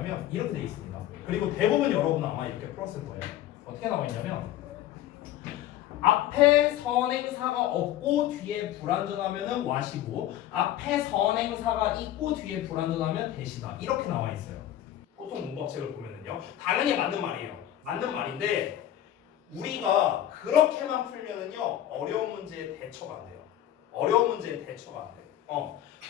있냐면 이렇게 돼 있습니다. 그리고 대부분 여러분은 아마 이렇게 풀었을 거예요. 어떻게 나와 있냐면 앞에 선행사가 없고 뒤에 불완전하면은 와시고 앞에 선행사가 있고 뒤에 불완전하면 대시다. 이렇게 나와 있어요. 보통 문법책을 보면은요. 당연히 맞는 말이에요. 맞는 말인데 우리가 그렇게만 풀면은요 어려운 문제에 대처가 안 돼요. 어려운 문제에 대처가 안 돼요.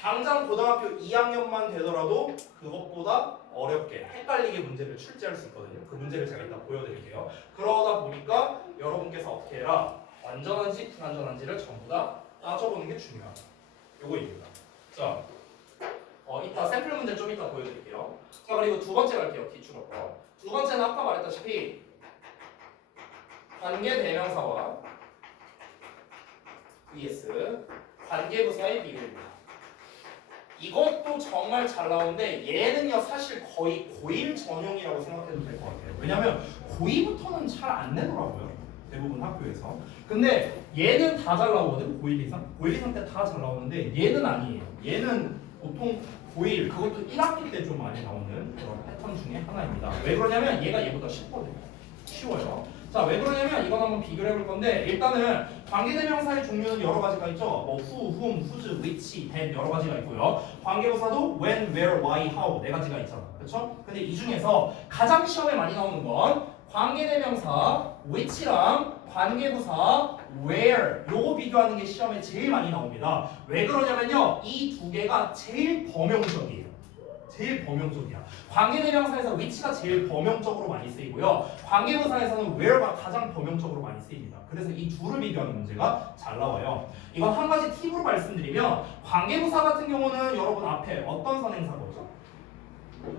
당장 고등학교 2학년만 되더라도 그것보다 어렵게 헷갈리게 문제를 출제할 수 있거든요. 그 문제를 제가 이따 보여드릴게요. 그러다 보니까 여러분께서 어떻게 해라? 완전한지 불완전한지를 전부 다 따져보는 게 중요하다. 요거입니다. 자, 이따 샘플 문제 좀 이따 보여드릴게요. 자, 그리고 두 번째 갈게요. 기출어법. 두 번째는 아까 말했다시피 관계대명사와 vs 관계부사의 비교입니다. 이것도 정말 잘 나오는데 얘는요 사실 거의 고1 전용이라고 생각해도 될 것 같아요. 왜냐면 고2부터는 잘 안 내더라고요. 대부분 학교에서. 근데 얘는 다 잘 나오거든. 고1 이상. 고1 이상 때 다 잘 나오는데 얘는 아니에요. 얘는 보통 고1 그것도 1학기 때 좀 많이 나오는 그런 패턴 중에 하나입니다. 왜 그러냐면 얘가 얘보다 쉽거든요. 쉬워요. 자, 왜 그러냐면 이건 한번 비교를 해볼 건데 일단은 관계대명사의 종류는 여러 가지가 있죠. 뭐 who, whom, whose, which, that 여러 가지가 있고요. 관계부사도 when, where, why, how 네 가지가 있잖아. 그렇죠? 근데 이 중에서 가장 시험에 많이 나오는 건 관계대명사 which랑 관계부사 where 요거 비교하는 게 시험에 제일 많이 나옵니다. 왜 그러냐면요. 이 두 개가 제일 범용적이에요. 제일 범용적이야. 관계대명사에서 which가 제일 범용적으로 많이 쓰이고요. 관계부사에서는 where가 가장 범용적으로 많이 쓰입니다. 그래서 이 둘을 비교하는 문제가 잘 나와요. 이건 한 가지 팁으로 말씀드리면 관계부사 같은 경우는 여러분 앞에 어떤 선행사가 오죠?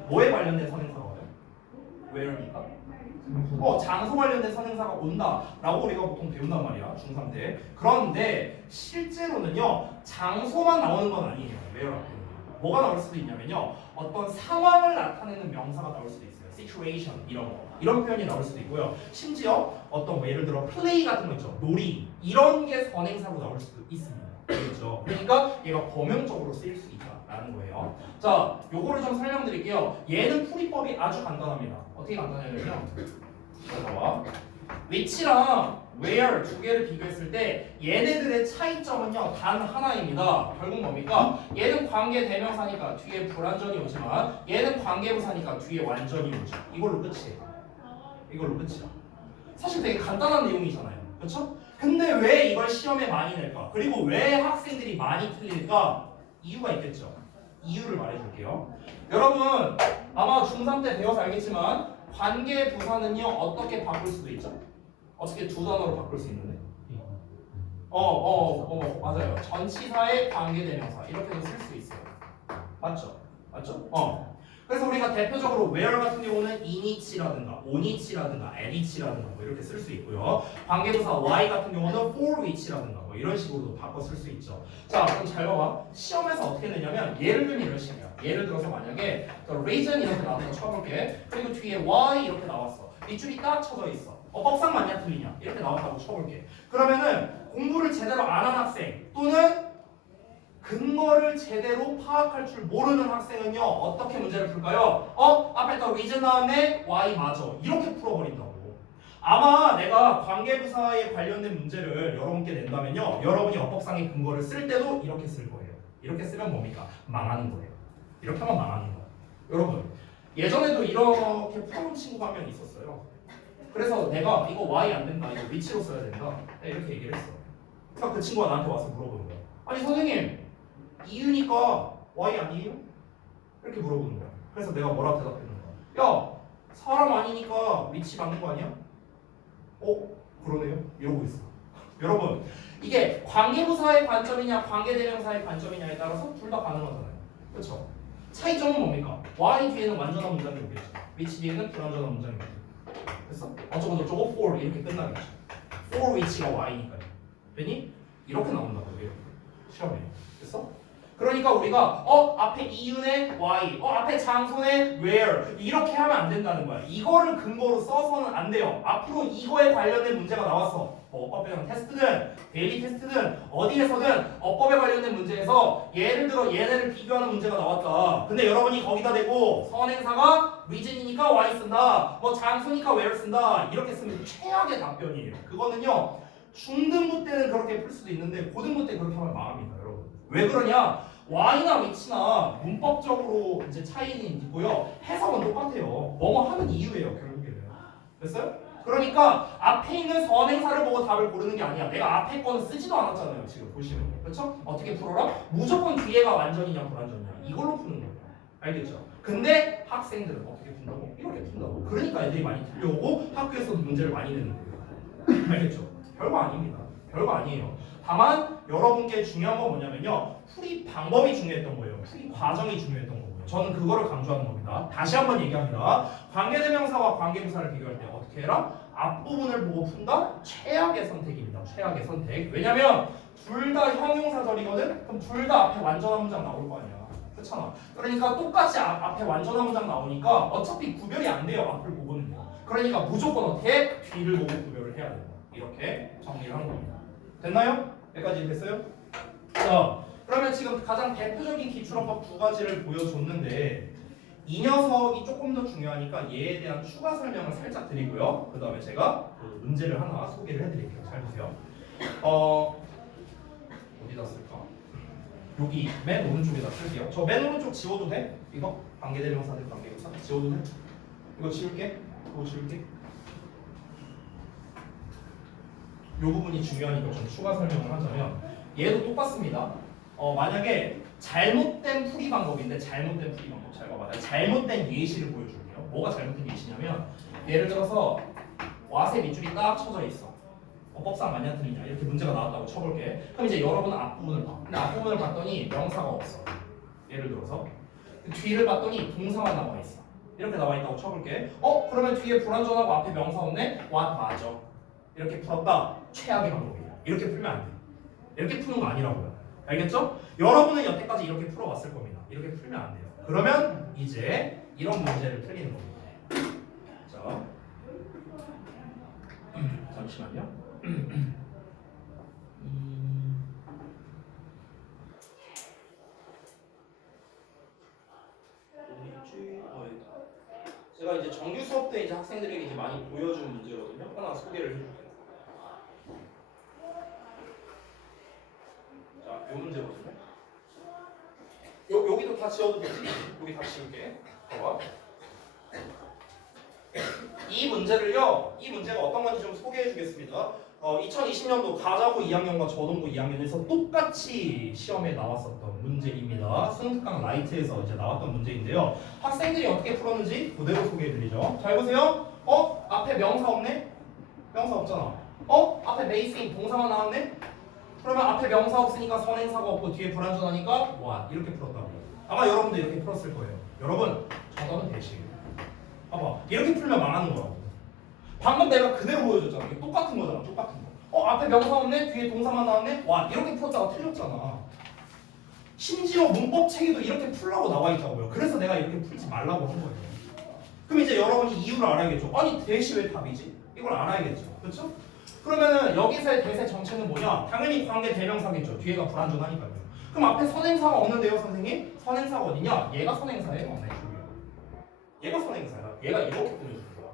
뭐에 관련된 선행사가 와요? where입니까? 장소 관련된 선행사가 온다라고 우리가 보통 배운단 말이야. 중3 때. 그런데 실제로는요. 장소만 나오는 건 아니에요. where 앞에. 뭐가 나올 수도 있냐면요. 어떤 상황을 나타내는 명사가 나올 수도 있어요. situation 이런 거. 이런 표현이 나올 수도 있고요. 심지어 어떤 뭐 예를 들어 플레이 같은 거 있죠. 놀이 이런 게 선행사로 나올 수도 있습니다. 그렇죠. 그러니까 얘가 범용적으로 쓰일 수 있다라는 거예요. 자, 요거를 좀 설명드릴게요. 얘는 풀이법이 아주 간단합니다. 어떻게 간단하냐면요. 나와 which랑 where 두 개를 비교했을 때 얘네들의 차이점은요 단 하나입니다. 결국 뭡니까? 얘는 관계 대명사니까 뒤에 불완전이 오지만 얘는 관계부사니까 뒤에 완전이 오죠. 이걸로 끝이에요. 이걸로 끝이야. 사실 되게 간단한 내용이잖아요. 그렇죠? 근데 왜 이걸 시험에 많이 낼까? 그리고 왜 학생들이 많이 틀릴까? 이유가 있겠죠. 이유를 말해줄게요. 여러분 아마 중3 때 배워서 알겠지만 관계부사는요 어떻게 바꿀 수도 있죠? 어떻게 두 단어로 바꿀 수 있는데? 맞아요. 전치사의 관계대명사 이렇게도 쓸 수 있어요. 맞죠? 맞죠? 그래서 우리가 대표적으로 where 같은 경우는 in each라든가 on each라든가 at each라든가 뭐 이렇게 쓸 수 있고요. 관계부사 why 같은 경우는 for which라든가 뭐 이런 식으로도 바꿔 쓸 수 있죠. 자, 그럼 잘 봐봐. 시험에서 어떻게 내냐면 예를 들면 이런 식이야. 예를 들어서 만약에 the reason 이렇게 나와서 쳐볼게. 그리고 뒤에 why 이렇게 나왔어. 밑줄이 딱 쳐져 있어. 법상 맞냐 틀리냐 이렇게 나왔다고 쳐볼게. 그러면은 공부를 제대로 안 한 학생 또는 근거를 제대로 파악할 줄 모르는 학생은요 어떻게 문제를 풀까요? 앞에 또 reason 다음에 why 맞아 이렇게 풀어버린다고. 아마 내가 관계부사에 관련된 문제를 여러분께 낸다면요 여러분이 어법상의 근거를 쓸 때도 이렇게 쓸 거예요. 이렇게 쓰면 뭡니까? 망하는 거예요. 이렇게 하면 망하는 거예요. 여러분 예전에도 이렇게 풀어본 친구가 한 명 있었어요. 그래서 내가 이거 y 안 된다, 이거 위치로 써야 된다 이렇게 얘기를 했어. 그러니까 그 친구가 나한테 와서 물어보는 거야. 아니 선생님 이유니까 y 아니에요? 이렇게 물어보는 거야. 그래서 내가 뭐라고 대답했는 거야. 야 사람 아니니까 위치 맞는 거 아니야? 그러네요. 이러고 있어. 여러분 이게 관계부사의 관점이냐 관계대명사의 관점이냐에 따라서 둘 다 가능하잖아요. 그렇죠? 차이점은 뭡니까? y 뒤에는 완전한 문장이 오겠죠. which 뒤에는 불완전한 문장이 오겠죠. 됐어? 어쩌고저쩌고 for 이렇게 끝나겠죠. for which가 y니까요. 괜히 이렇게 나온다고요. 이렇게 시험에. 됐어? 그러니까 우리가 앞에 이윤의 y, 앞에 장소의 where 이렇게 하면 안 된다는 거야. 이거를 근거로 써서는 안 돼요. 앞으로 이거에 관련된 문제가 나왔어. 뭐 어법형 테스트든 데일리 테스트든 어디에서든 어법에 관련된 문제에서 예를 들어 얘네를 비교하는 문제가 나왔다. 근데 여러분이 거기다 대고 선행사가 reason이니까 y 쓴다. 뭐 장소니까 where 쓴다. 이렇게 쓰면 최악의 답변이에요. 그거는요. 중등부 때는 그렇게 풀 수도 있는데 고등부 때 그렇게 하면 망합니다, 여러분. 왜 그러냐? y나 위치나 문법적으로 이제 차이는 있고요. 해석은 똑같아요. 뭐뭐 하는 이유예요, 결국에는. 됐어요? 그러니까 앞에 있는 선행사를 보고 답을 고르는 게 아니야. 내가 앞에 거는 쓰지도 않았잖아요, 지금 보시면. 그렇죠? 어떻게 풀어라? 무조건 뒤에가 완전이냐 불완전이냐 이걸로 푸는 거예요. 알겠죠? 근데 학생들은 어떻게 푼다고? 이렇게 푼다고. 그러니까 애들이 많이 틀려오고 학교에서도 문제를 많이 내는 거예요. 알겠죠? 별거 아닙니다. 별거 아니에요. 다만 여러분께 중요한 건 뭐냐면요. 풀이 방법이 중요했던 거예요. 풀이 과정이 중요했던 거고요. 저는 그거를 강조하는 겁니다. 다시 한번 얘기합니다. 관계대명사와 관계부사를 비교할 때 어떻게 해라? 앞부분을 보고 푼다? 최악의 선택입니다. 최악의 선택. 왜냐면 둘 다 형용사절이거든? 그럼 둘 다 앞에 완전한 문장 나올 거 아니야. 그렇잖아. 그러니까 똑같이 앞에 완전한 문장 나오니까 어차피 구별이 안 돼요. 앞을 보고는요. 그러니까 무조건 어떻게? 뒤를 보고 구별을 해야 돼요. 이렇게 정리를 한 겁니다. 됐나요? 여기까지 됐어요? 자, 그러면 지금 가장 대표적인 기출어법 두 가지를 보여줬는데 이 녀석이 조금 더 중요하니까 얘에 대한 추가 설명을 살짝 드리고요. 그 다음에 제가 그 문제를 하나 소개를 해드릴게요. 잘 보세요. 어디다 쓸까? 여기 맨 오른쪽에다 쓸게요. 저 맨 오른쪽 지워도 돼? 이거? 관계대명사 대 관계부사 지워도 돼? 이거 지울게. 이거 지울게. 이 부분이 중요하니까 좀 추가 설명을 하자면 얘도 똑같습니다. 만약에 잘못된 풀이 방법인데 잘못된 풀이 방법 잘 봐봐. 잘못된 예시를 보여줄게요. 뭐가 잘못된 예시냐면 예를 들어서 와세 밑줄이 딱 쳐져 있어. 어법상 맞냐 틀리냐 이렇게 문제가 나왔다고 쳐볼게. 그럼 이제 여러분은 앞부분을 봐. 근데 앞부분을 봤더니 명사가 없어. 예를 들어서 뒤를 봤더니 동사만 나와 있어. 이렇게 나와 있다고 쳐볼게. 그러면 뒤에 불완전하고 앞에 명사 없네? what 맞아. 이렇게 풀었다. 최악의 방법이야. 이렇게 풀면 안 돼. 이렇게 푸는 거 아니라고요. 알겠죠? 여러분은 여태까지 이렇게 풀어왔을 겁니다. 이렇게 풀면 안 돼요. 그러면 이제 이런 문제를 틀리는 겁니다. 자, 잠시만요. 제가 이제 정규 수업 때 이제 학생들에게 이제 많이 보여준 문제거든요. 하나 소개를 해줄게요. 자, 요 문제거든요. 여기도 다 지워도 되지? 여기 다 지울게. 봐봐. 이 문제를요. 이 문제가 어떤 건지 좀 소개해 주겠습니다. 2020년도 가자고 2학년과 저동고 2학년에서 똑같이 시험에 나왔었던 문제입니다. 수능특강 라이트에서 이제 나왔던 문제인데요. 학생들이 어떻게 풀었는지 그대로 소개해 드리죠. 잘 보세요. 앞에 명사 없네? 명사 없잖아. 앞에 베이스인 동사만 나왔네? 그러면 앞에 명사 없으니까 선행사가 없고 뒤에 불완전하니까 what 이렇게 풀었다고요. 아마 여러분도 이렇게 풀었을 거예요. 여러분 정답은 대시. 봐봐 이렇게 풀면 망하는 거라고. 방금 내가 그대로 보여줬잖아. 이게 똑같은 거잖아. 똑같은 거. 앞에 명사 없네? 뒤에 동사만 나왔네? what 이렇게 풀었다가 틀렸잖아. 심지어 문법 체계도 이렇게 풀라고 나와 있다고요. 그래서 내가 이렇게 풀지 말라고 한 거예요. 그럼 이제 여러분이 이유를 알아야겠죠. 아니 대시 왜 답이지? 이걸 알아야겠죠. 그렇죠? 그러면은 여기서의 대세 정체는 뭐냐? 당연히 관계 대명사겠죠. 뒤에가 불완전하니까요. 그럼 앞에 선행사가 없는데요, 선생님? 선행사가 어디냐? 얘가 선행사예요. 네, 얘가 선행사야. 얘가 이렇게 꾸며주는 거야.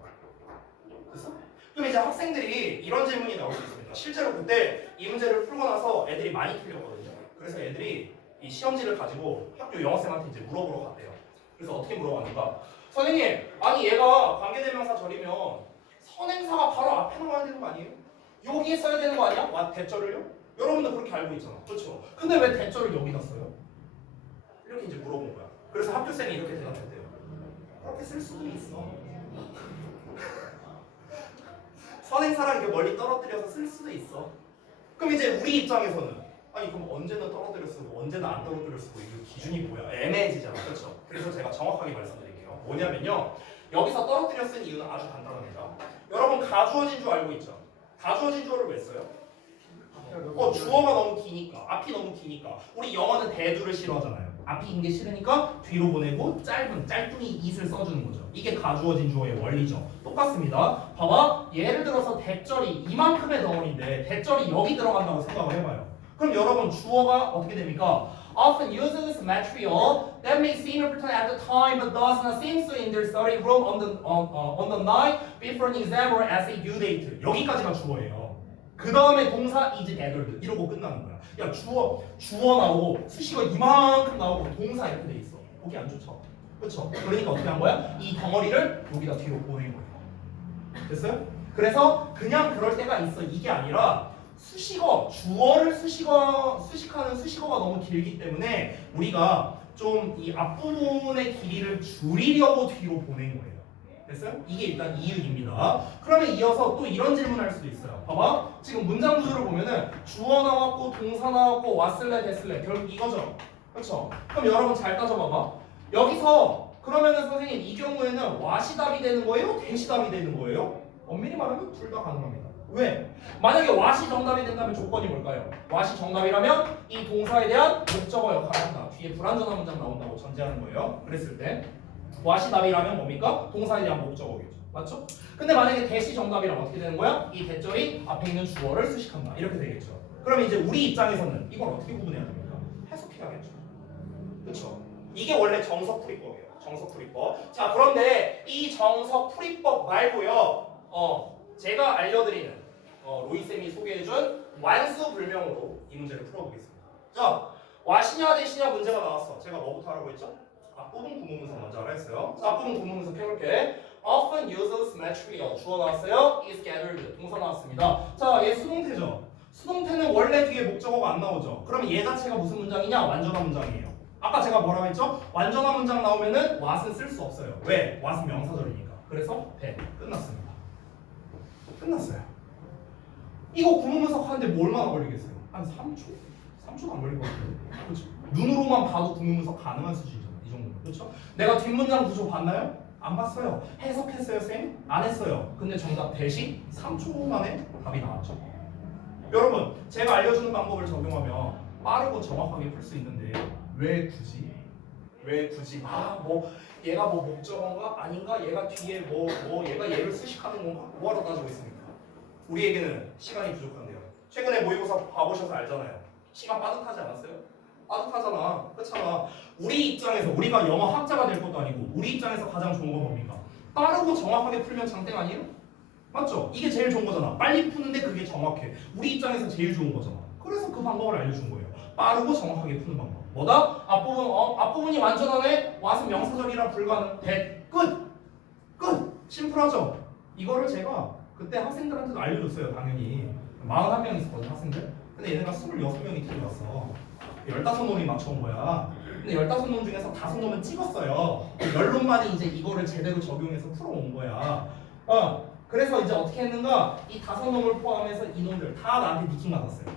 됐어? 그럼 이제 학생들이 이런 질문이 나올 수 있습니다. 실제로 그때 이 문제를 풀고 나서 애들이 많이 틀렸거든요. 그래서 애들이 이 시험지를 가지고 학교 영어쌤한테 이제 물어보러 갔대요. 그래서 어떻게 물어봤는가? 선생님, 아니 얘가 관계대명사 절이면 선행사가 바로 앞에 나와야 되는 거 아니에요? 여기에 써야 되는 거 아니야? 와, 대절을요? 여러분도 그렇게 알고 있잖아. 그렇죠? 근데 왜 대절을 여기다 써요? 이렇게 이제 물어본 거야. 그래서 학교쌤이 이렇게 대답했대요. 그렇게 쓸 수도 있어. 선행사랑 이렇게 멀리 떨어뜨려서 쓸 수도 있어. 그럼 이제 우리 입장에서는 아니 그럼 언제는 떨어뜨려 쓰고 언제는 안 떨어뜨려 쓰고 이거 기준이 뭐야? 애매해지잖아. 그렇죠? 그래서 제가 정확하게 말씀드릴게요. 뭐냐면요. 여기서 떨어뜨려 쓴 이유는 아주 간단합니다. 여러분 가주어진 줄 알고 있죠? 가주어진 주어를 왜 써요? 주어가 너무 기니까 앞이 너무 기니까 우리 영어는 대두를 싫어하잖아요. 앞이 긴 게 싫으니까 뒤로 보내고 짤뚱이 it을 써주는 거죠. 이게 가주어진 주어의 원리죠. 똑같습니다. 봐봐. 예를 들어서 대절이 이만큼의 덩어리인데 대절이 여기 들어간다고 생각을 해봐요. 그럼 여러분 주어가 어떻게 됩니까? Often uses material that may seem important at the time but does not seem so in their study room on the night before an exam or essay due date. 여기까지가 주어예요. 그 다음에 동사 is gathered 이러고 끝나는 거야. 야 주어 나오고 수식어 이만큼 나오고 동사 이렇게 돼 있어. 보기 안 좋죠? 그렇죠? 그러니까 어떻게 한 거야? 이 덩어리를 여기다 뒤로 보낸 거예요. 됐어요? 그래서 그냥 그럴 때가 있어. 이게 아니라 수식어, 주어를 수식하는 수식어가 너무 길기 때문에 우리가 좀 이 앞부분의 길이를 줄이려고 뒤로 보낸 거예요. 됐어요? 이게 일단 이유입니다. 그러면 이어서 또 이런 질문을 할 수도 있어요. 봐봐. 지금 문장 구조를 보면은 주어 나왔고 동사 나왔고 왔을래 됐을래 결국 이거죠. 그렇죠? 그럼 여러분 잘 따져봐봐. 여기서 그러면은 선생님 이 경우에는 what이 답이 되는 거예요? that이 답이 되는 거예요? 엄밀히 말하면 둘 다 가능합니다. 왜? 만약에 what이 정답이 된다면 조건이 뭘까요? what이 정답이라면 이 동사에 대한 목적어 역할을 한다. 뒤에 불완전한 문장 나온다고 전제하는 거예요. 그랬을 때 what이 답이라면 뭡니까? 동사에 대한 목적어겠죠. 맞죠? 근데 만약에 that이 정답이라면 어떻게 되는 거야? 이 that절이 앞에 있는 주어를 수식한다. 이렇게 되겠죠. 그럼 이제 우리 입장에서는 이걸 어떻게 구분해야 됩니까? 해석해야겠죠. 그렇죠? 이게 원래 정석풀이법이에요. 정석풀이법. 자, 그런데 이 정석풀이법 말고요. 제가 알려드리는 로이쌤이 소개해준 완수불명으로 이 문제를 풀어보겠습니다. 자, what이냐 that이냐 문제가 나왔어. 제가 뭐부터 하라고 했죠? 앞부분 구문문서 먼저 하라 했어요. 자, 앞부분 구문문서 펴볼게. Often uses material 주어 나왔어요. is gathered 동사 나왔습니다. 자, 얘 수동태죠. 수동태는 원래 뒤에 목적어가 안 나오죠. 그러면 얘 자체가 무슨 문장이냐? 완전한 문장이에요. 아까 제가 뭐라고 했죠? 완전한 문장 나오면은 what은 쓸 수 없어요. 왜? what은 명사절이니까. 그래서 that 끝났습니다. 끝났어요. 이거 구문분석 하는데 뭐 얼마나 걸리겠어요? 한 3초? 3초도 안 걸릴 것 같아요. 그렇죠? 눈으로만 봐도 구문분석 가능한 수준이잖아요. 이 정도면. 그렇죠? 내가 뒷문장 구조 봤나요? 안 봤어요. 해석했어요, 쌤? 안 했어요. 근데 정답 대신 3초 만에 답이 나왔죠. 여러분, 제가 알려주는 방법을 적용하면 빠르고 정확하게 풀 수 있는데 왜 굳이? 왜 굳이? 얘가 목적어인가? 아닌가? 얘가 뒤에 얘가 얘를 수식하는 건가? 뭐하러 따지고 있습니까? 우리에게는 시간이 부족한데요. 최근에 모의고사 봐보셔서 알잖아요. 시간 빠듯하지 않았어요? 빠듯하잖아. 그렇잖아. 우리 입장에서 우리가 영어 학자가 될 것도 아니고 우리 입장에서 가장 좋은 건 뭡니까? 빠르고 정확하게 풀면 장땡 아니에요? 맞죠? 이게 제일 좋은 거잖아. 빨리 푸는데 그게 정확해. 우리 입장에서 제일 좋은 거잖아. 그래서 그 방법을 알려준 거예요. 빠르고 정확하게 푸는 방법. 뭐다? 앞부분이 완전하네? what은 명사절이라 불가능. 끝! 심플하죠? 이거를 제가 그때 학생들한테도 알려줬어요. 당연히 41명 있었거든 학생들. 근데 얘네가 26명이 틀렸어. 15놈이 맞춰온 거야. 근데 15놈 중에서 5놈은 찍었어요. 10놈만이 이제 이거를 제대로 적용해서 풀어온 거야. 그래서 이제 어떻게 했는가? 이 5놈을 포함해서 이놈들 다 나한테 미팅 받았어요.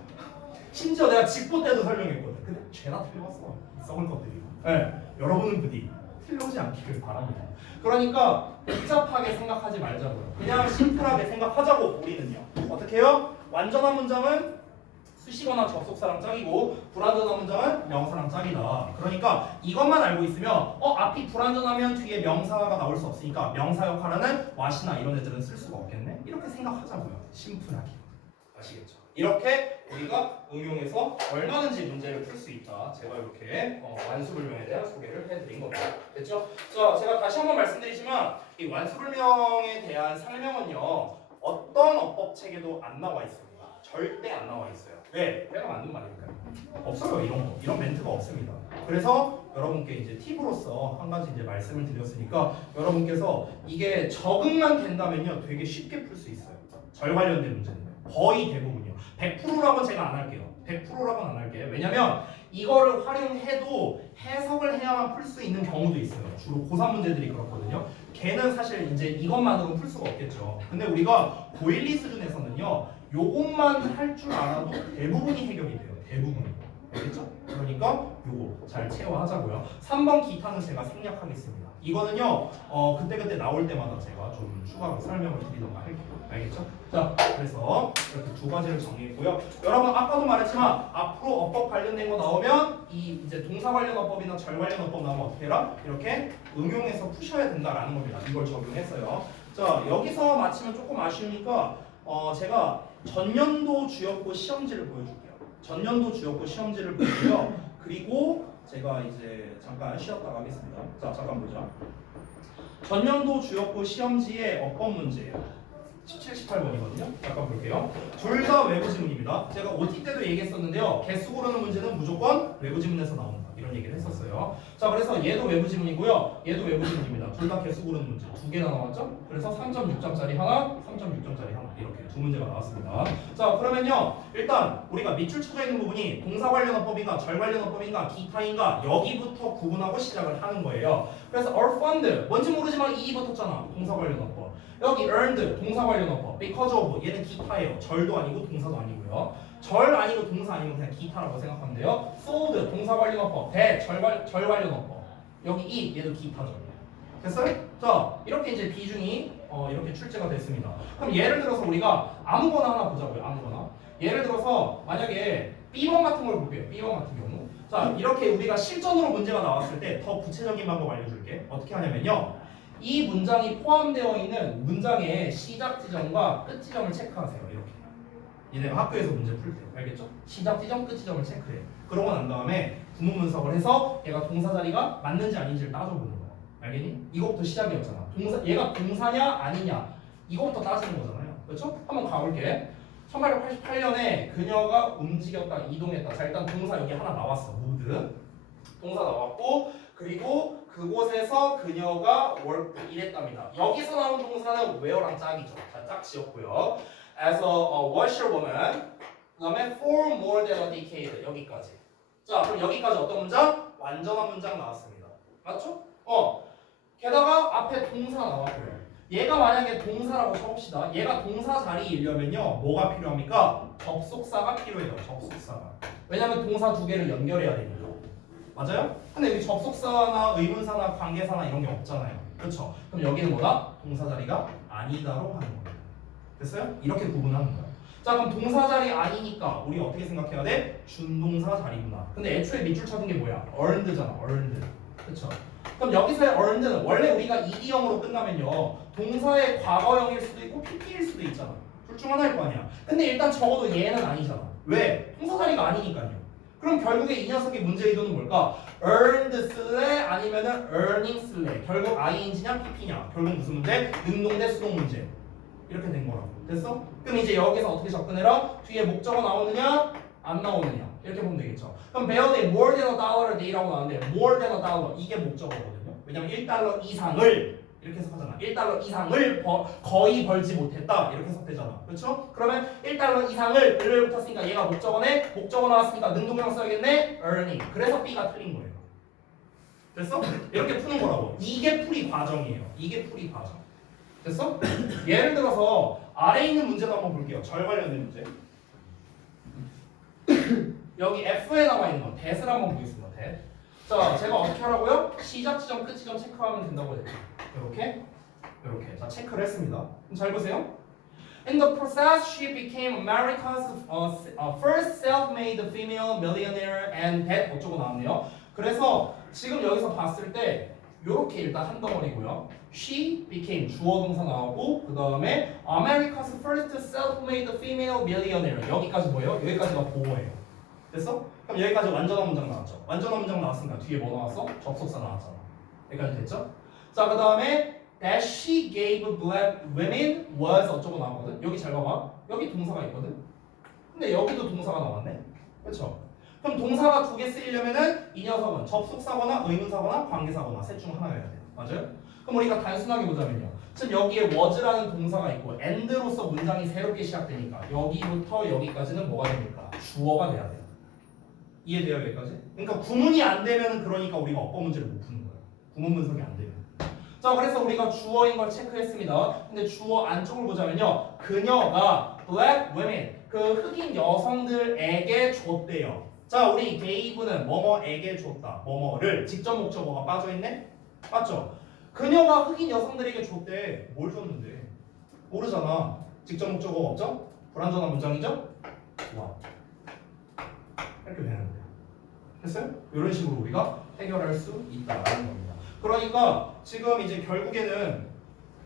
심지어 내가 직보 때도 설명했거든. 근데 죄다 틀렸어. 썩을 것들이. 네, 여러분은 부디 틀려오지 않기를 바랍니다. 그러니까 복잡하게 생각하지 말자고요. 그냥 심플하게 생각하자고. 우리는요. 어떻게 해요? 완전한 문장은 수식어나 접속사랑 짝이고 불완전한 문장은 명사랑 짝이다. 그러니까 이것만 알고 있으면 앞이 불완전하면 뒤에 명사가 나올 수 없으니까 명사 역할하는 what이나 이런 애들은 쓸 수가 없겠네. 이렇게 생각하자고요. 심플하게. 아시겠죠? 이렇게 우리가 응용해서 얼마든지 문제를 풀 수 있다. 제가 이렇게 완수불명에 대한 소개를 해드린 겁니다. 됐죠? 자, 제가 다시 한번 말씀드리지만 이 완수불명에 대한 설명은요 어떤 어법 책에도 안 나와 있습니다. 절대 안 나와 있어요. 왜? 내가 만든 말이니까요. 없어요. 이런 멘트가 없습니다. 그래서 여러분께 이제 팁으로서 한 가지 이제 말씀을 드렸으니까 여러분께서 이게 적응만 된다면요 되게 쉽게 풀 수 있어요. 절 관련된 문제는 거의 대부분이요. 100%라고는 제가 안 할게요. 100%라고는 안 할게요. 왜냐면 이거를 활용해도 해석을 해야만 풀 수 있는 경우도 있어요. 주로 고3 문제들이 그렇거든요. 걔는 사실 이제 이것만으로는 풀 수가 없겠죠. 근데 우리가 고1, 2 수준에서는요 요것만 할 줄 알아도 대부분이 해결이 돼요. 대부분. 알겠죠? 그러니까 요거 잘 체화하자고요. 3번 기타는 제가 생략하겠습니다. 이거는요 그때그때 나올 때마다 제가 좀 추가로 설명을 드리던가 할게요. 알겠죠? 자 그래서 이렇게 두 가지를 정리했고요. 여러분 아까도 말했지만 앞으로 어법 관련된 거 나오면 이 이제 동사 관련 어법이나 절 관련 어법 나오면 어떻게 해라? 이렇게 응용해서 푸셔야 된다라는 겁니다. 이걸 적용했어요. 자 여기서 마치면 조금 아쉬우니까 제가 전년도 주역고 시험지를 보여줄게요. 전년도 주역고 시험지를 보여주고요. 그리고 제가 이제 잠깐 쉬었다 가겠습니다. 자 잠깐 보자. 전년도 주역고 시험지의 어법 문제예요. 17, 18번이거든요. 잠깐 볼게요. 둘 다 외부 지문입니다. 제가 OT 때도 얘기했었는데요. 개수 고르는 문제는 무조건 외부 지문에서 나온다. 이런 얘기를 했었어요. 자, 그래서 얘도 외부 지문이고요. 얘도 외부 지문입니다. 둘 다 개수 고르는 문제. 두 개나 나왔죠? 그래서 3.6점짜리 하나, 3.6점짜리 하나. 이렇게 두 문제가 나왔습니다. 자, 그러면요. 일단 우리가 밑줄 쳐져 있는 부분이 동사 관련 어법인가, 절 관련 어법인가, 기타인가 여기부터 구분하고 시작을 하는 거예요. 그래서 or fund 뭔지 모르지만 이 붙었잖아. 동사 관련 어법. 여기 earned 동사 관련 어법, because of 얘는 기타예요. 절도 아니고 동사도 아니고요. 절 아니고 동사 아니고 그냥 기타라고 생각하면 돼요. sold 동사 관련 어법, that 절 관련 어법. 여기 이 얘도 기타죠. 됐어요? 자 이렇게 이제 비중이 이렇게 출제가 됐습니다. 그럼 예를 들어서 우리가 아무거나 하나 보자고요. 아무거나. 예를 들어서 만약에 B번 같은 걸 볼게요. B번 같은 경우. 자 이렇게 우리가 실전으로 문제가 나왔을 때 더 구체적인 방법 알려줄게. 어떻게 하냐면요. 이 문장이 포함되어 있는 문장의 시작 지점과 끝 지점을 체크하세요. 이렇게. 얘네가 학교에서 문제 풀 때. 알겠죠? 시작 지점, 끝 지점을 체크해. 그러고 난 다음에 구문 분석을 해서 얘가 동사 자리가 맞는지 아닌지를 따져보는 거야. 알겠니? 이거부터 시작이었잖아. 얘가 동사냐 아니냐 이거부터 따지는 거잖아요. 그렇죠? 한번 가볼게. 1888년에 그녀가 움직였다, 이동했다. 자 일단 동사 여기 하나 나왔어. moved. 동사 나왔고 그리고 그곳에서 그녀가 일했답니다. 여기서 나온 동사는 where랑 짝이죠. 자, 짝 지었고요. As a washerwoman. 그다음에 for more than a decade 여기까지. 자, 그럼 여기까지 어떤 문장? 완전한 문장 나왔습니다. 맞죠? 게다가 앞에 동사 나왔고요. 얘가 만약에 동사라고 쳐봅시다. 얘가 동사 자리이려면요, 뭐가 필요합니까? 접속사가 필요해요. 접속사가. 왜냐면 동사 두 개를 연결해야 되니까. 맞아요? 근데 여기 접속사나 의문사나 관계사나 이런 게 없잖아요. 그렇죠? 그럼 여기는 뭐다? 동사 자리가 아니다로 하는 겁니다. 됐어요? 이렇게 구분하는 거예요. 자 그럼 동사 자리 아니니까 우리 어떻게 생각해야 돼? 준동사 자리구나. 근데 애초에 밑줄 쳐둔 게 뭐야? earned잖아. earned. 그렇죠? 그럼 여기서의 earned는 원래 우리가 ed형으로 끝나면요 동사의 과거형일 수도 있고 pp일 수도 있잖아. 둘 중 하나일 거 아니야. 근데 일단 적어도 얘는 아니잖아. 왜? 동사 자리가 아니니까요. 그럼 결국에 이 녀석의 문제 의도는 뭘까? earned 쓸래 아니면은 earning 쓸래? 결국 ing냐 pp냐? 결국 무슨 문제? 능동 대 수동 문제. 이렇게 된 거라고. 됐어? 그럼 이제 여기서 어떻게 접근해라? 뒤에 목적어 나오느냐? 안 나오느냐? 이렇게 보면 되겠죠. 그럼 배열에 more than a dollar a day라고 나왔는데 more than a dollar 이게 목적어거든요. 왜냐면 1달러 이상을 이렇게 해석하잖아. 1달러 이상을 거의 벌지 못했다. 이렇게 해석되잖아. 그렇죠? 그러면 1달러 이상을 을 붙었으니까 얘가 목적어네. 목적어 나왔으니까 능동형 써야겠네. earning. 그래서 B가 틀린 거예요. 됐어? 이렇게 푸는 거라고. 이게 풀이 과정이에요. 이게 풀이 과정. 됐어? 예를 들어서 아래에 있는 문제도 한번 볼게요. 절 관련된 문제. 여기 F에 나와 있는 거 that을 한번 보겠습니다. that. 자, 제가 어떻게 하라고요? 시작 지점, 끝 지점 체크하면 된다고 했죠. 이렇게, 이렇게. 자, 체크를 했습니다. 그럼 잘 보세요. In the process, she became America's first self-made female millionaire and that 어쩌고 나왔네요. 그래서 지금 여기서 봤을 때 이렇게 일단 한 덩어리고요. She became 주어 동사 나오고 그 다음에 America's first self-made female millionaire 여기까지 뭐예요? 여기까지가 보어예요. 됐어? 그럼 여기까지 완전한 문장 나왔죠. 완전한 문장 나왔으니까 뒤에 뭐 나왔어? 접속사 나왔잖아. 여기까지 됐죠? 자, 그 다음에 that she gave black women was 어쩌고 나왔거든. 여기 잘 봐봐. 여기 동사가 있거든. 근데 여기도 동사가 나왔네. 그렇죠? 그럼 동사가 두 개 쓰이려면은 이 녀석은 접속사거나 의문사거나 관계사거나 셋 중 하나여야 돼. 맞아요? 그럼 우리가 단순하게 보자면요. 지금 여기에 was라는 동사가 있고 and로서 문장이 새롭게 시작되니까 여기부터 여기까지는 뭐가 됩니까? 주어가 돼야 돼요. 이해돼요 여기까지? 그러니까 구문이 안 되면 그러니까 우리가 어법 문제를 못 푸는 거예요. 구문 분석이 안 되면. 자 그래서 우리가 주어인 걸 체크했습니다. 근데 주어 안쪽을 보자면요. 그녀가 black women 그 흑인 여성들에게 줬대요. 자 우리 gave는 뭐뭐에게 줬다. 뭐뭐를 직접 목적어가 빠져있네? 맞죠? 그녀가 흑인 여성들에게 줬대. 뭘 줬는데? 모르잖아. 직접 목적어 없죠? 불완전한 문장이죠? 와. 이렇게 되는 거예요. 됐어요? 이런 식으로 우리가 해결할 수 있다라는 겁니다. 그러니까 지금 이제 결국에는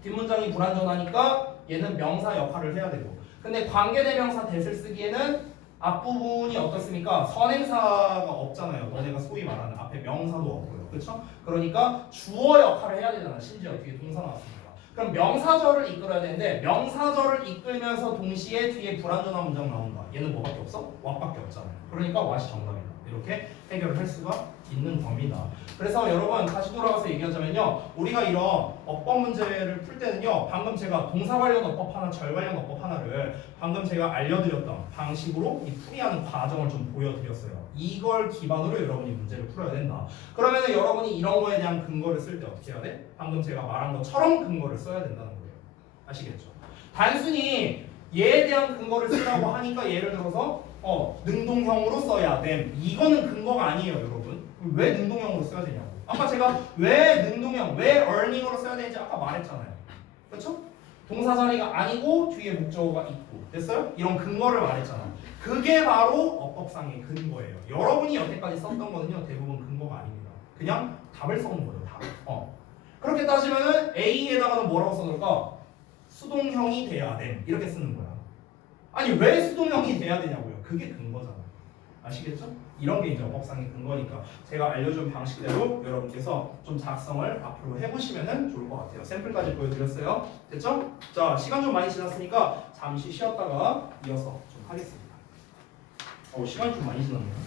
뒷문장이 불완전하니까 얘는 명사 역할을 해야 되고, 근데 관계대명사 that을 쓰기에는 앞부분이 어떻습니까? 선행사가 없잖아요. 너네가 소위 말하는 앞에 명사도 없고요. 그렇죠? 그러니까 주어 역할을 해야 되잖아. 심지어 뒤에 동사 나왔으니까. 그럼 명사절을 이끌어야 되는데 명사절을 이끌면서 동시에 뒤에 불완전한 문장 나온다. 얘는 뭐밖에 없어? what밖에 없잖아요. 그러니까 what이 정답이다. 이렇게 해결을 할 수가 있는 겁니다. 그래서 여러분 다시 돌아가서 얘기하자면요, 우리가 이런 어법 문제를 풀 때는요, 방금 제가 동사 관련 어법 하나, 절 관련 어법 하나를 방금 제가 알려드렸던 방식으로 이 풀이하는 과정을 좀 보여드렸어요. 이걸 기반으로 여러분이 문제를 풀어야 된다. 그러면 여러분이 이런 거에 대한 근거를 쓸 때 어떻게 해야 돼? 방금 제가 말한 것처럼 근거를 써야 된다는 거예요. 아시겠죠? 단순히 얘에 대한 근거를 쓰라고 하니까 예를 들어서 능동형으로 써야 됨. 이거는 근거가 아니에요, 여러분. 왜 능동형으로 써야 되냐고. 아까 제가 왜 능동형, 왜 earning으로 써야 되는지 아까 말했잖아요. 그렇죠? 동사 자리가 아니고 뒤에 목적어가 있고. 됐어요? 이런 근거를 말했잖아. 그게 바로 어법상의 근거예요. 여러분이 여태까지 썼던 거는요, 대부분 근거가 아닙니다. 그냥 답을 써놓은 거예요, 답. 그렇게 따지면은 A에다가는 뭐라고 써놓을까? 수동형이 돼야 됨. 이렇게 쓰는 거야. 아니 왜 수동형이 돼야 되냐고요. 그게 근거잖아요. 아시겠죠? 이런 게 이제 어법상의 근거니까 제가 알려준 방식대로 여러분께서 좀 작성을 앞으로 해보시면 좋을 것 같아요. 샘플까지 보여드렸어요. 됐죠? 자, 시간 좀 많이 지났으니까 잠시 쉬었다가 이어서 좀 하겠습니다. 시간이 좀 많이 지났네요.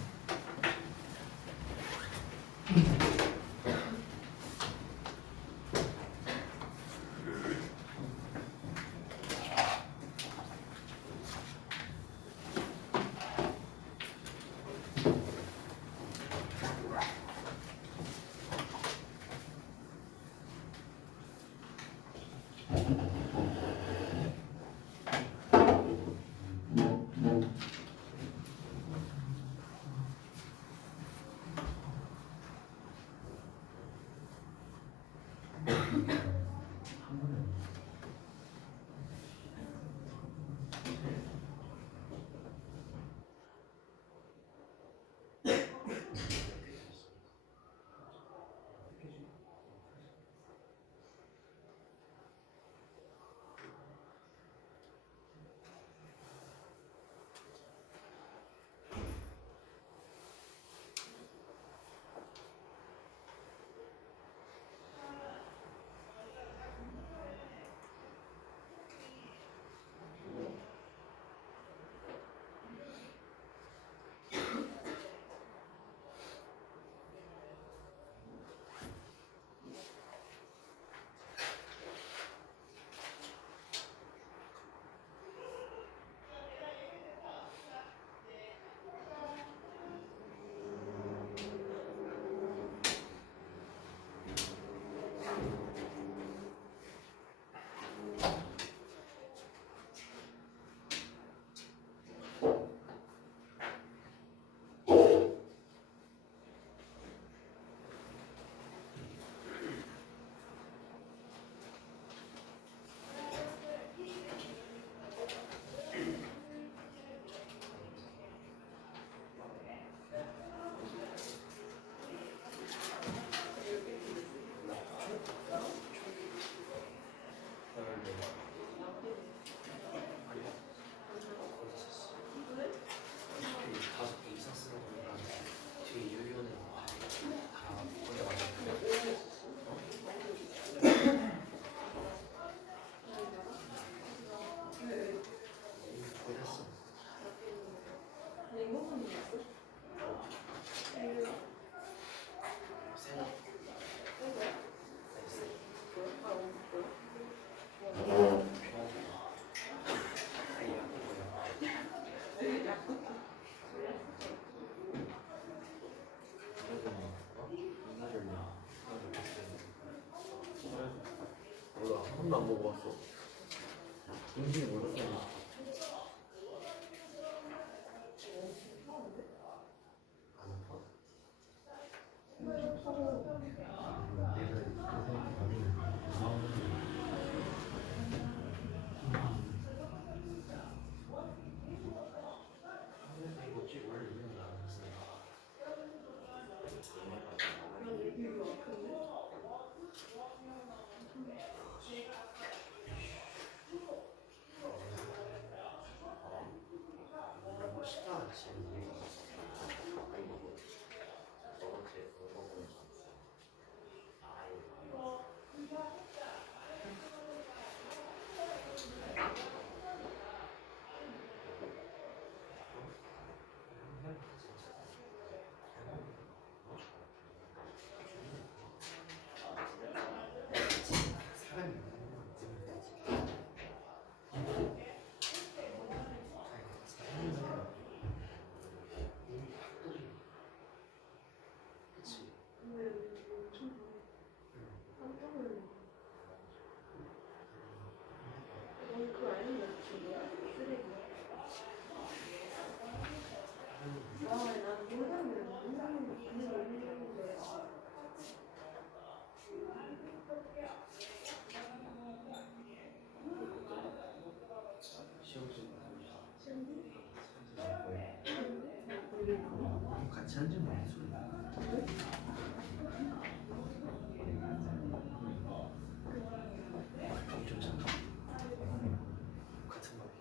번도 안 먹어봤어. 음식이 뭐였어? 같이 앉으면 무슨 소리야? 좀 잠깐. 같은 말이.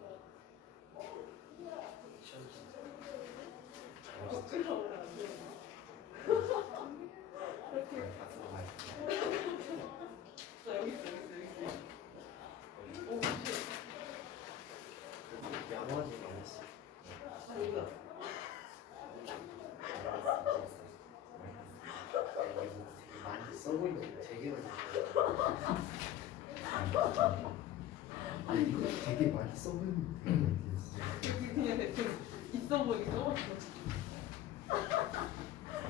양호하지 말았어. 많이 써 보이는데 되게 많이 써. 아니 이거 되게 많이 써 보이는데 여기 그냥 대충 있어 보이게 써봤어.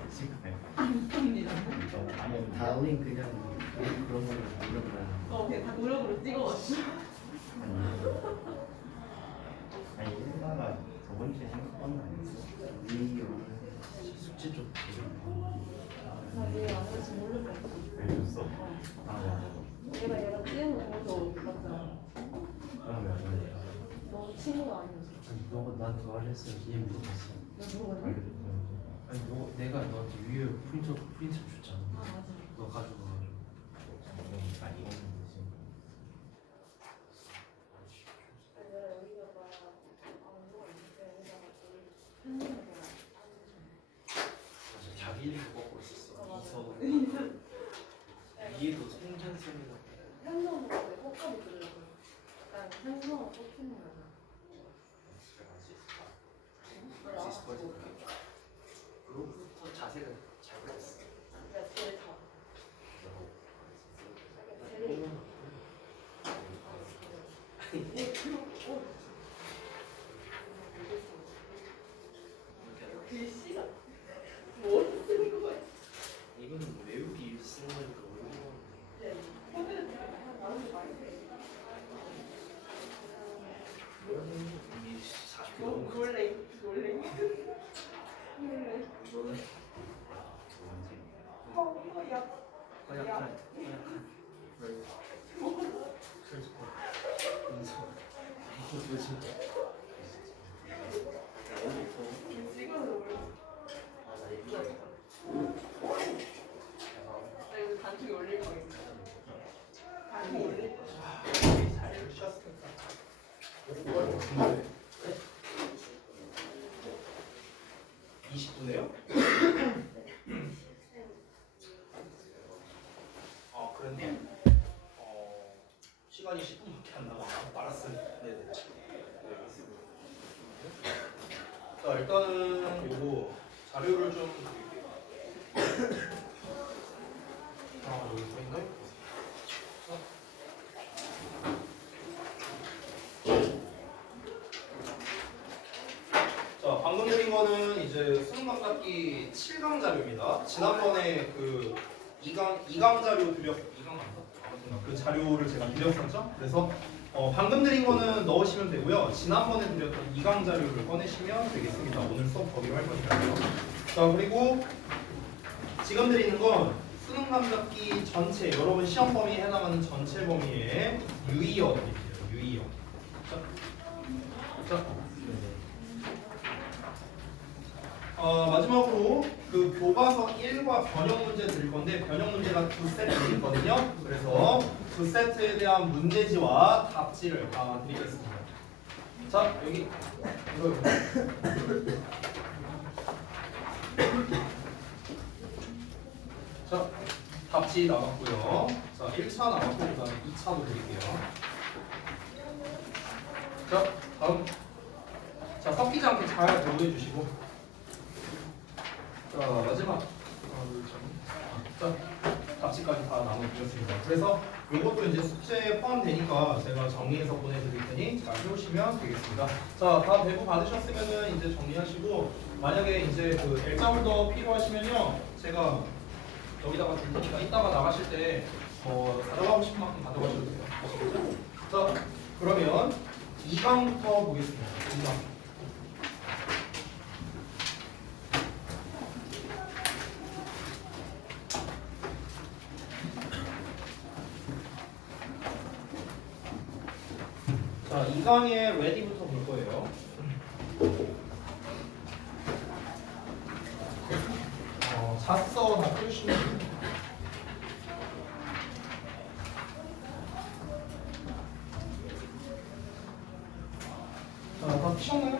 있습니다. 다윈 그냥 그런 거를 물어보라. 그냥 다 노력으로 찍어봤어. 아니 일단은 저번 주에 생각보다 안 했어. 우리 숙제 좀 나 내일 안 할지 모르겠어. 알려줬어? 아 맞아. 얘가 찌는 거서 봤잖아. 그러면 너 친구가 아니었어. 아니 너가 나한테 말했어. 얘 물어봤어. 너 물어봤니? 알려줬어. 아니 너 내가 너한테 위에 프린터 줬잖아. 아 맞아. 너 가져가. 아 이거는 뭐지? 내가 여기다가 뭐가 있는데 여기다가 편집을 맞아. 자기 이름 뽑고 있었어. 맞아. 이서 위에도 송전선이라고. 현성으로 내 호흡이 들으려고. 약간 현성을 뽑히는 거잖아. 그로부터 자세가 잘 그랬어. 그러니까 제일 잘. 제일 글씨가 뭘 쓰는 거야? 이거는 외우기 쓰는 거니까 외우는 나는 많이 돼. 이미 40개 넘은 거. 놀래. 이거는 야. 허약한 그래서 인성 이거 뭐지? 찍어서 올려. 아나 이거 나 이거 단축에 올릴 거겠다. 단축에 올릴 거. 잘 쉬었으니까. 20분에요? 그랬네. 시간이 10분밖에 안 남았나? 알았어요. 네네. 자, 일단은 요거 자료를 좀 드릴게요. 여기 서 있나요? 자, 방금 드린 거는 이제 수능 감각기 7강 자료입니다. 지난번에 그 2강 자료 그 자료를 제가 드렸었죠. 그래서 방금 드린 거는 넣으시면 되고요. 지난번에 드렸던 2강 자료를 꺼내시면 되겠습니다. 오늘 수업 거기로 할 거니까요. 자, 그리고 지금 드리는 건 수능 감각기 전체, 여러분 시험 범위에 해당하는 전체 범위의 유의어 드릴게요. 유의어. 자, 마지막으로 그 교과서 1과 변형 문제 드릴 건데 변형 문제가 두 세트 있거든요. 그래서 두 세트에 대한 문제지와 답지를 다 드리겠습니다. 자, 여기 이거. 자, 답지 나왔고요. 자, 1차 나왔고 그다음에 2차도 드릴게요. 자, 다음. 자, 섞이지 않게 잘 보호해 주시고. 자, 마지막. 자, 답지까지 다 나눠드렸습니다. 그래서 이것도 이제 숙제에 포함되니까 제가 정리해서 보내드릴 테니 잘 해오시면 되겠습니다. 자, 다 배부 받으셨으면은 이제 정리하시고 만약에 이제 그 L자물더 필요하시면요, 제가 여기다가 줄 테니까 이따가 나가실 때 가져가고 싶은 만큼 가져가셔도 돼요. 아시겠죠? 자, 그러면 2강부터 보겠습니다. 2강. 자, 2강의 레디부터 볼 거예요. 이거 다 풀으시면 돼요. 자, 다 푸셨나요?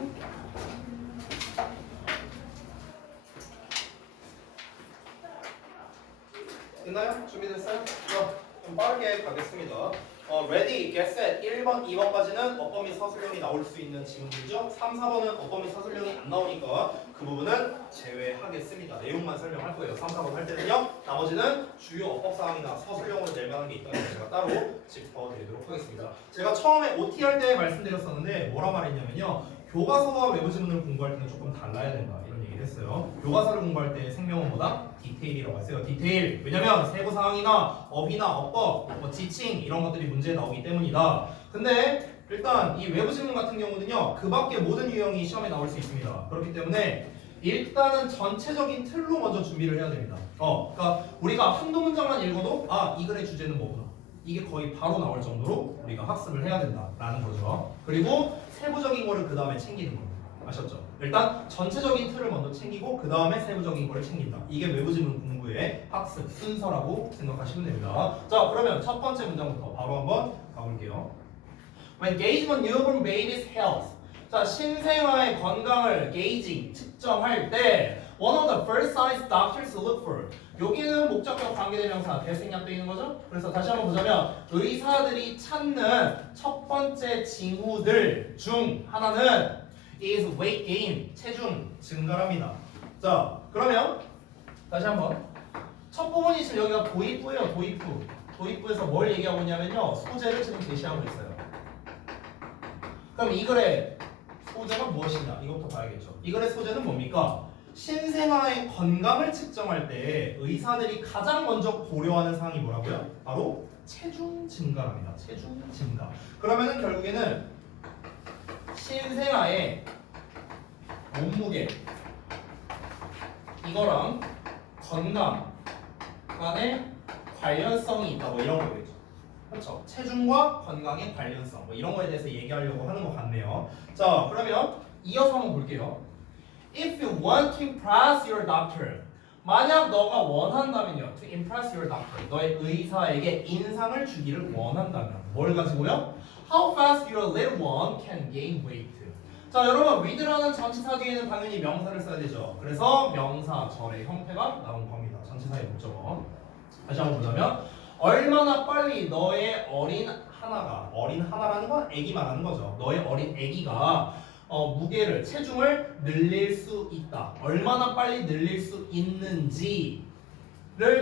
됐나요? 준비됐어요? 자, 좀 빠르게 가겠습니다. ready, get set 1번, 2번까지는 어법 및 서술형이 나올 수 있는 지문들이죠. 3, 4번은 어법 및 서술형이 안 나오니까 그 부분은 제외하겠습니다. 내용만 설명할 거예요. 3, 4번 할 때는요. 나머지는 주요 어법사항이나 서술형으로 낼 만한 게 있다는 걸 제가 따로 짚어드리도록 하겠습니다. 제가 처음에 OT 할 때 말씀드렸었는데 뭐라 말했냐면요. 교과서와 외부 지문을 공부할 때는 조금 달라야 된다. 이런 얘기를 했어요. 교과서를 공부할 때 생명어보다 디테일이라고 했어요. 디테일. 왜냐면 세부 사항이나 어휘나 어법, 뭐 지칭 이런 것들이 문제에 나오기 때문이다. 근데 일단 이 외부 지문 같은 경우는요. 그 밖에 모든 유형이 시험에 나올 수 있습니다. 그렇기 때문에 일단은 전체적인 틀로 먼저 준비를 해야 됩니다. 그러니까 우리가 한두 문장만 읽어도 이 글의 주제는 뭐구나. 이게 거의 바로 나올 정도로 우리가 학습을 해야 된다라는 거죠. 그리고 세부적인 거를 그 다음에 챙기는 겁니다. 아셨죠? 일단 전체적인 틀을 먼저 챙기고 그 다음에 세부적인 거를 챙긴다. 이게 외부 지문 공부의 학습 순서라고 생각하시면 됩니다. 자, 그러면 첫 번째 문장부터 바로 한번 가볼게요. When gauging a newborn baby's health. 자, 신생아의 건강을 gauging, 측정할 때 one of the first signs doctors look for. 여기는 목적격 관계대명사 대생략되어 있는 거죠? 그래서 다시 한번 보자면 의사들이 찾는 첫 번째 징후들 중 하나는 is weight gain, 체중 증가랍니다. 자, 그러면 다시 한번 첫 부분이 지금 여기가 도입부예요. 도입부. 도입부에서 뭘 얘기하고 있냐면요. 소재를 지금 제시하고 있어요. 그럼 이 글의 소재가 무엇이냐? 이것부터 봐야겠죠. 이 글의 소재는 뭡니까? 신생아의 건강을 측정할 때 의사들이 가장 먼저 고려하는 사항이 뭐라고요? 바로 체중 증가랍니다. 체중 증가. 그러면은 결국에는 신생아의 몸무게 이거랑 건강 간의 관련성이 있다 뭐 이런 거겠죠. 그렇죠. 체중과 건강의 관련성 뭐 이런 거에 대해서 얘기하려고 하는 것 같네요. 자, 그러면 이어서 한번 볼게요. If you want to impress your doctor, 만약 너가 원한다면요, to impress your doctor, 너의 의사에게 인상을 주기를 원한다면 뭘 가지고요? How fast your little one can gain weight. 자, 여러분 with라는 전치사 뒤에는 당연히 명사를 써야 되죠. 그래서 명사 절의 형태가 나온 겁니다. 전치사의 목적어. 다시 한번 보자면 얼마나 빨리 너의 어린 하나라는 건 아기 말하는 거죠. 너의 어린 아기가 무게를 체중을 늘릴 수 있다. 얼마나 빨리 늘릴 수 있는지를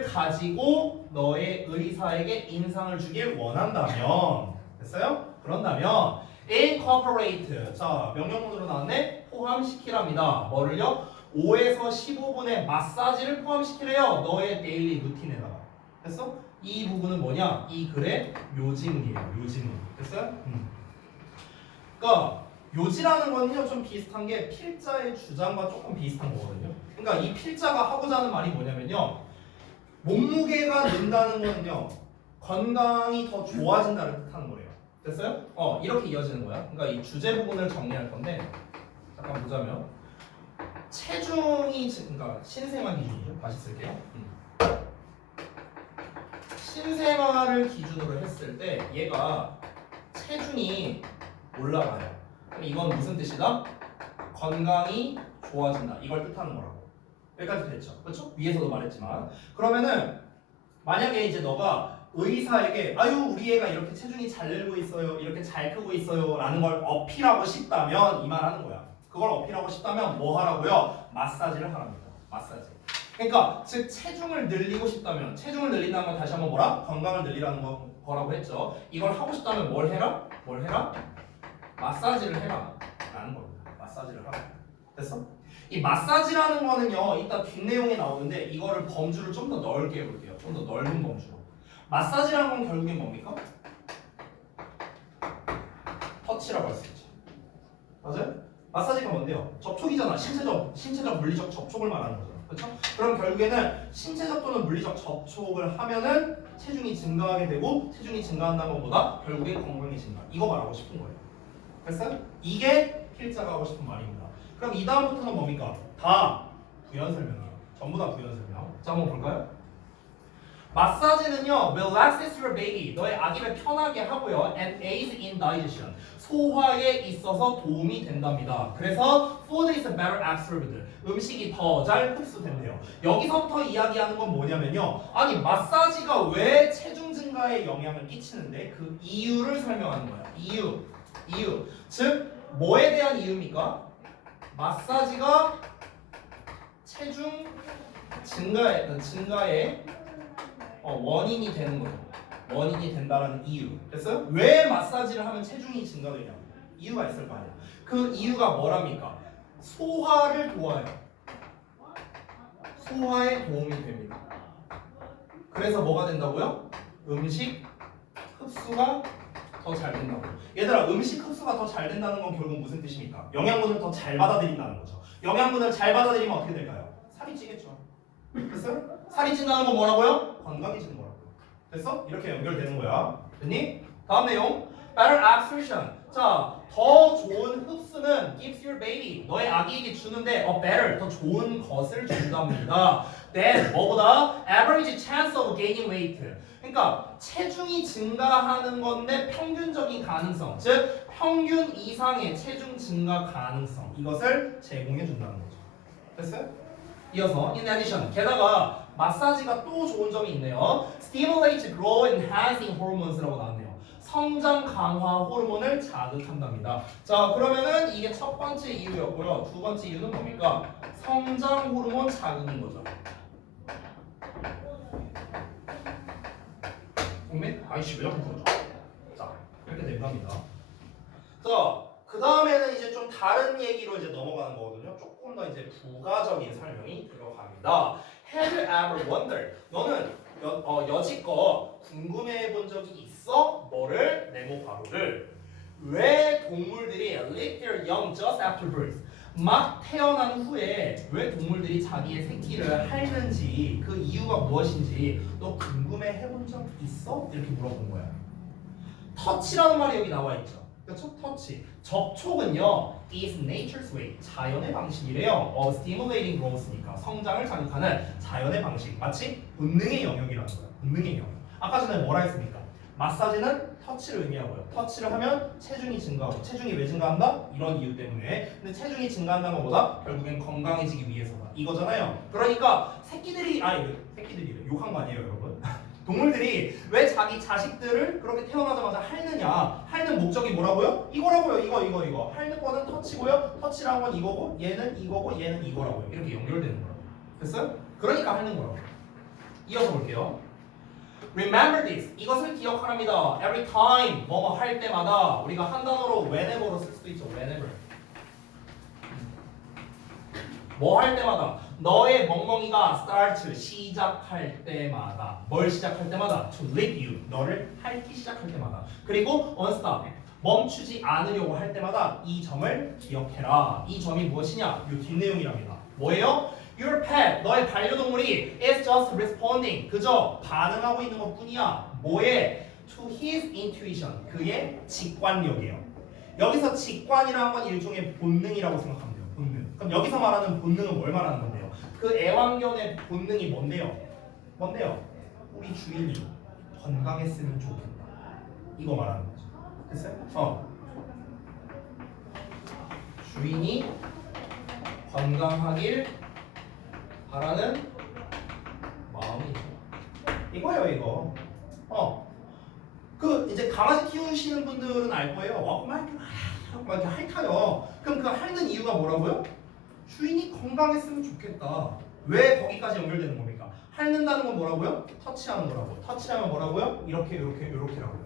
가지고 너의 의사에게 인상을 주길 원한다면 됐어요? 그런다면 incorporate 자 명령문으로 나왔네 포함시키랍니다. 뭐를요? 5에서 15분의 마사지를 포함시키래요. 너의 데일리 루틴에다가 됐어? 이 부분은 뭐냐? 이 글의 요지문이에요. 요지문 됐어요? 그러니까 요지라는 거는요 좀 비슷한 게 필자의 주장과 조금 비슷한 거거든요. 그러니까 이 필자가 하고자 하는 말이 뭐냐면요 몸무게가 는다는 거는요 건강이 더 좋아진다는 뜻하는 거예요. 됐어요? 이렇게 이어지는 거야. 그러니까 이 주제 부분을 정리할 건데 잠깐 보자면 체중이 그러니까 신생아 기준이죠. 다시 쓸게요. 신생아를 기준으로 했을 때 얘가 체중이 올라가요. 그럼 이건 무슨 뜻이다? 건강이 좋아진다. 이걸 뜻하는 거라고. 여기까지 됐죠. 그렇죠? 위에서도 말했지만 그러면은 만약에 이제 너가 의사에게 아유 우리 애가 이렇게 체중이 잘 늘고 있어요. 이렇게 잘 크고 있어요. 라는 걸 어필하고 싶다면 이 말 하는 거야. 그걸 어필하고 싶다면 뭐 하라고요? 마사지를 하랍니다. 마사지. 그러니까 즉 체중을 늘리고 싶다면 체중을 늘린다는 건 다시 한번 뭐라? 건강을 늘리라는 거라고 했죠. 이걸 하고 싶다면 뭘 해라? 뭘 해라? 마사지를 해라 라는 겁니다. 마사지를 하라. 됐어? 이 마사지라는 거는요 이따 뒷내용에 나오는데 이거를 범주를 좀 더 넓게 해볼게요. 좀 더 넓은 범주로. 마사지라는 건 결국엔 뭡니까? 터치라고 할 수 있죠. 맞아요? 마사지가 뭔데요? 접촉이잖아. 신체적 물리적 접촉을 말하는 거죠. 그렇죠? 그럼 결국에는 신체적 또는 물리적 접촉을 하면은 체중이 증가하게 되고 체중이 증가한다는 것보다 결국엔 건강이 증가. 이거 말하고 싶은 거예요. 됐어요? 이게 필자가 하고 싶은 말입니다. 그럼 이 다음부터는 뭡니까? 다 부연 설명이에요. 전부 다 부연 설명. 자, 한번 볼까요? 마사지는요, relaxes your baby. 너의 아기를 편하게 하고요, and aids in digestion. 소화에 있어서 도움이 된답니다. 그래서 food is better absorbed. 음식이 더 잘 흡수된대요. 여기서부터 이야기하는 건 뭐냐면요. 아니, 마사지가 왜 체중 증가에 영향을 끼치는데 그 이유를 설명하는 거예요. 이유. 즉, 뭐에 대한 이유입니까? 마사지가 체중 증가에 원인이 되는 거죠. 원인이 된다라는 이유. 됐어요? 왜 마사지를 하면 체중이 증가되냐? 이유가 있을 거 아니야. 그 이유가 뭐랍니까? 소화를 도와요. 소화에 도움이 됩니다. 그래서 뭐가 된다고요? 음식 흡수가 더 잘 된다고. 얘들아, 음식 흡수가 더 잘 된다는 건 결국 무슨 뜻입니까? 영양분을 더 잘 받아들인다는 거죠. 영양분을 잘 받아들이면 어떻게 될까요? 살이 찌겠죠. 됐어요? 살이 찐다는 건 뭐라고요? 건강해지는 거라고. 됐어? 이렇게 연결되는 거야. 됐니? 다음 내용. Better absorption. 자, 더 좋은 흡수는 gives your baby. 너의 아기에게 주는데 better, 더 좋은 것을 준답니다. Then 뭐보다 average chance of gaining weight. 그러니까 체중이 증가하는 건데 평균적인 가능성, 즉 평균 이상의 체중 증가 가능성, 이것을 제공해 준다는 거죠. 됐어요? 이어서 in addition, 게다가 마사지가 또 좋은 점이 있네요. Stimulate growth enhancing hormones라고 나왔네요. 성장 강화 호르몬을 자극한답니다. 자, 그러면은 이게 첫 번째 이유였고요. 두 번째 이유는 뭡니까? 성장 호르몬 자극인 거죠. 동네? 아이씨, 왜 자꾸 그러죠? 자, 이렇게 된 겁니다. 자, 그 다음에는 이제 좀 다른 얘기로 이제 넘어가는 거거든요. 조금 더 이제 부가적인 설명이 들어갑니다. Have you ever wondered? 너는 여지껏 궁금해 본 적이 있어? 뭐를? 네모 바로를. 왜 동물들이 leave their young just after birth? 막 태어난 후에 왜 동물들이 자기의 새끼를 핥는지, 그 이유가 무엇인지 너 궁금해 해본 적 있어? 이렇게 물어본 거야. 터치라는 말이 여기 나와 있죠. 그렇죠? 터치. 접촉은요, is nature's way. 자연의 방식이래요. stimulating growth니까 성장을 자극하는 자연의 방식. 마치 본능의 영역이라는 거예요. 본능의 영역. 아까 전에 뭐라 했습니까? 마사지는 터치를 의미하고요. 터치를 하면 체중이 증가하고, 체중이 왜 증가한다? 이런 이유 때문에. 근데 체중이 증가한다는 것보다 결국엔 건강해지기 위해서다. 이거잖아요. 그러니까 새끼들이 욕한 거 아니에요, 여러분? 동물들이 왜 자기 자식들을 그렇게 태어나자마자 핥느냐? 핥는 목적이 뭐라고요? 이거라고요. 이거. 핥는 거는 터치고요. 터치라는 건 이거고, 얘는 이거고, 얘는 이거라고요. 이렇게 연결되는 거라고. 됐어요? 그러니까 핥는 거라고. 이어서 볼게요. Remember this. 이것을 기억하랍니다. Every time 뭐뭐 할 때마다 우리가 한 단어로 whenever로 쓸 수도 있죠. whenever. 뭐 할 때마다 너의 멍멍이가 start 시작할 때마다 뭘 시작할 때마다 to lick you 너를 핥기 시작할 때마다 그리고 unstop 멈추지 않으려고 할 때마다 이 점을 기억해라. 이 점이 무엇이냐? 이 뒷내용이랍니다. 뭐예요? Your pet, 너의 반려동물이 is just responding, 그저 반응하고 있는 것뿐이야. 뭐에? To his intuition, 그의 직관력이에요. 여기서 직관이라는 건 일종의 본능이라고 생각하면 돼요. 본능. 그럼 여기서 말하는 본능은 뭘 말하는 건데요? 그 애완견의 본능이 뭔데요? 우리 주인이 건강했으면 좋겠다. 이거 말하는 거죠. 됐어요? 주인이 건강하길 바라는 마음이죠. 이거예요, 이거. 그 이제 강아지 키우시는 분들은 알 거예요. 막 이렇게 핥아요. 그럼 그 핥는 이유가 뭐라고요? 주인이 건강했으면 좋겠다. 왜 거기까지 연결되는 겁니까? 핥는다는 건 뭐라고요? 터치하는 거라고. 터치하면 뭐라고요? 이렇게라고요.